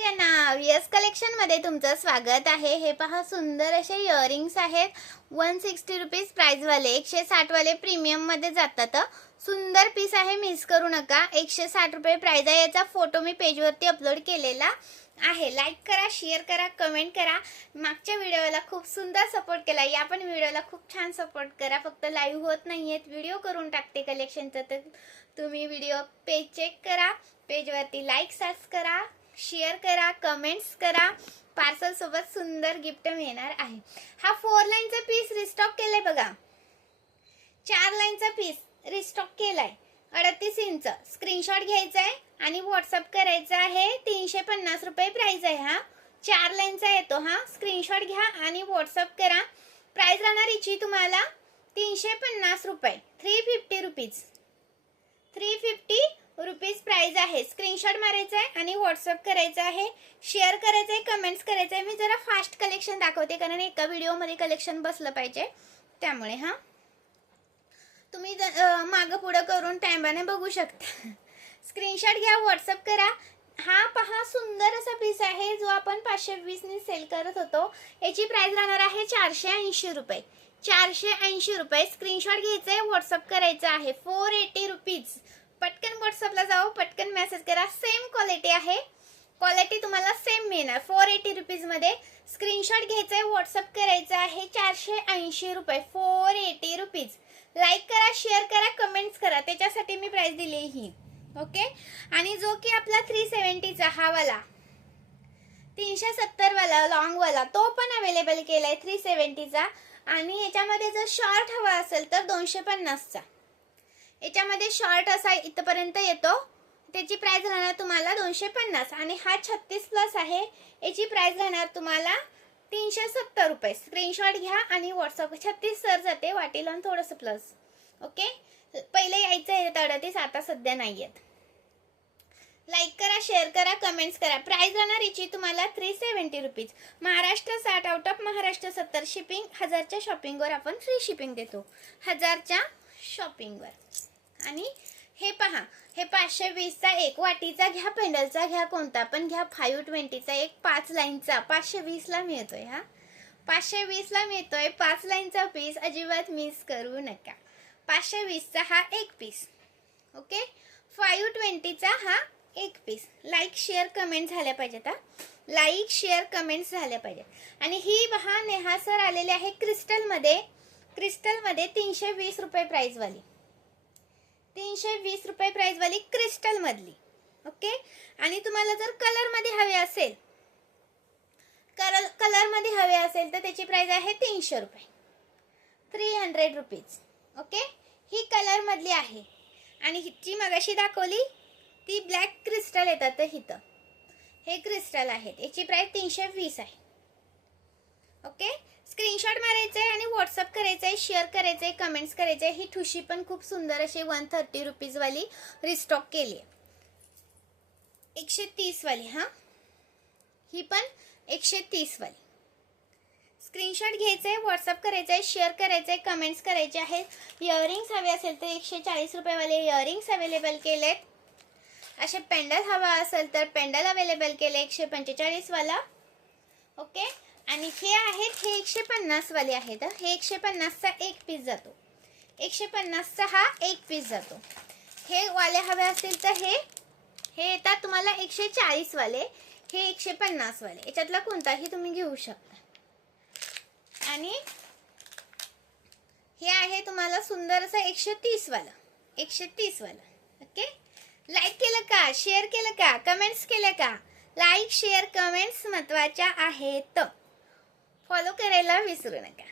Yes collection मध्ये तुमचं स्वागत आहे। हे पहा सुंदर असे इयरिंग्स आहेत 160 रुपीज प्राइस वाले, 160 वाले प्रीमियम मध्ये जातात। सुंदर पीस आहे, मिस करू नका। 160 रुपये प्राइस आहे। याचा फोटो मी पेज वरती अपलोड केलेला आहे। लाईक करा, शेअर करा, कमेंट करा। मागच्या व्हिडिओला खूप सुंदर सपोर्ट केला, या पण व्हिडिओला खूप छान सपोर्ट करा। फक्त लाईव्ह होत नाहीयेत, व्हिडिओ करून टाकते कलेक्शनचा, तर तुम्ही व्हिडिओ पेज चेक करा, पेज वरती लाईक सर्च करा, शेअर करा, कमेंट्स करा। पार्सल सोबत सुंदर गिफ्ट मिळणार आहे। हा 4 लाईनचा पीस रिस्टॉक केलाय बघा, 4 लाईनचा पीस रिस्टॉक केलाय 38 इंच। स्क्रीनशॉट घ्यायचा आहे आणि व्हॉट्सअप करायचा आहे। 350 रुपये प्राइस आहे। हा 4 लाईनचा येतो। हा स्क्रीनशॉट घ्या आणि व्हॉट्सअप करा। प्राइस राहणार याची तुम्हाला 350 रुपये, 350 रुपीज, 350 रुपीज प्राइस आहे। स्क्रीनशॉट मारायचा आहे आणि व्हॉट्सअप करायचा आहे, शेअर करायचं आहे, कमेंट्स करायचं आहे। मी जरा फास्ट कलेक्शन दाखवते, कारण एका व्हिडिओ मध्ये कलेक्शन बसलं पाहिजे, त्यामुळे हा तुम्ही मागं पुढे करून टाइमाने बघू शकता। स्क्रीनशॉट घ्या, व्हॉट्सअप करा। हा पहा सुंदर असा पीस आहे, जो आपण 520 ने सेल करत होतो। याची प्राइस राहणार आहे 480 रुपये, 480 रुपये। स्क्रीनशॉट घ्यायचा आहे, व्हॉट्सअप करायचा आहे। 480 रुपीज। पटकन व्हॉट्सअपला जाओ, पटकन मेसेज करा। सेम क्वालिटी आहे, क्वालिटी तुम्हाला सेम मिळणार 480 रुपीज मध्ये। स्क्रीनशॉट घ्यायचा आहे, व्हॉट्सअप करायचा आहे। 480 रुपये, 480 रुपीज। लाईक करा, शेअर करा, कमेंट्स करा, त्याच्यासाठी मी प्राइस दिली ही। ओके, आणि जो की आपला 370 चा हा वाला 370 वाला लॉंग वाला, तो पण अवेलेबल केलाय 370 चा। आणि याच्यामध्ये जर शॉर्ट हवा असेल तर 250 चा। याच्यामध्ये शॉर्ट असा इथपर्यंत येतो, त्याची प्राइस राहणार तुम्हाला 250। आणि हा 36 प्लस आहे, याची प्राइस राहणार तुम्हाला 370 रुपये। स्क्रीनशॉट घ्या आणि व्हॉट्सअप। 36 सर जाते, वाटी लावून थोडंसं प्लस। ओके, पहिले यायचं आहे 38, आता सध्या नाही आहेत। लाईक करा, शेअर करा, कमेंट्स करा। प्राइस राहणार याची तुम्हाला 370 rupees. Maharashtra 60, out of Maharashtra 70। Shipping 1000च्या शॉपिंगवर आपण फ्री शिपिंग देतो, 1000च्या शॉपिंगवर। आणि हे पहा, हे 520 चा एक, वाटीचा घ्या, पेंडलचा घ्या, कोणता पण घ्या। 520 चा एक, 5 लाईनचा 520 ला मिळतोय। हा 520 ला मिळतोय, 5 लाईनचा पीस, अजिबात मिस करू नका। 520 चा हा एक पीस। ओके, 520 चा हा एक पीस। लाईक शेअर कमेंट झाल्या पाहिजेत, हा लाईक शेअर कमेंट्स झाल्या पाहिजेत। आणि ही पहा नेहा सर आलेले आहे क्रिस्टल मध्ये, क्रिस्टल मध्ये 320 रुपये प्राइस वाली, 320 रुपये प्राइस वाली क्रिस्टल मधली। ओके, आणि तुम्हाला जर कलर मध्ये हवे असेल, कलर मध्ये हवे असेल तर त्याची प्राइस आहे 300 रुपये, 300 रुपीज। ओके, ही कलर मधली आहे। आणि हिची मगाशी दाखवली ती ब्लॅक क्रिस्टल येतात, तर हिथं हे क्रिस्टल आहेत, याची प्राइस 320 आहे। ओके, स्क्रीनशॉट मारायचा आहे आणि व्हॉट्सअप करायचं आहे, शेअर करायचं आहे, कमेंट्स करायचे आहे। ही ठुशी पण खूप सुंदर अशी 130 रुपीज वाली रिस्टॉक केली आहे, 130 वाली। हा ही पण 130 वाली। स्क्रीनशॉट घ्यायचा आहे, व्हॉट्सअप करायचं आहे, शेअर करायचं आहे, कमेंट्स करायचे आहेत। इयरिंग्स हवे असेल तर 140 रुपये वाले इयरिंग्स अवेलेबल केलेत। असे पेंडल हवा असेल तर पेंडल अवेलेबल केले 145 वाला। ओके, आणि हे आहेत, हे 150 वाले आहेत। हे 150 चा एक पीस जातो, 150 चा हा एक पीस जातो। हे वाले हवे असतील तर हे येतात तुम्हाला 140 वाले, हे 150 वाले, याच्यातला कोणताही तुम्ही घेऊ शकता। आणि हे आहे तुम्हाला सुंदर असं 130 वाला, 130 वाला। ओके, लाईक केलं का, शेअर केलं का, कमेंट्स केलं का? लाईक शेअर कमेंट्स महत्त्वाच्या आहेत, फॉलो करायला विसरू नका।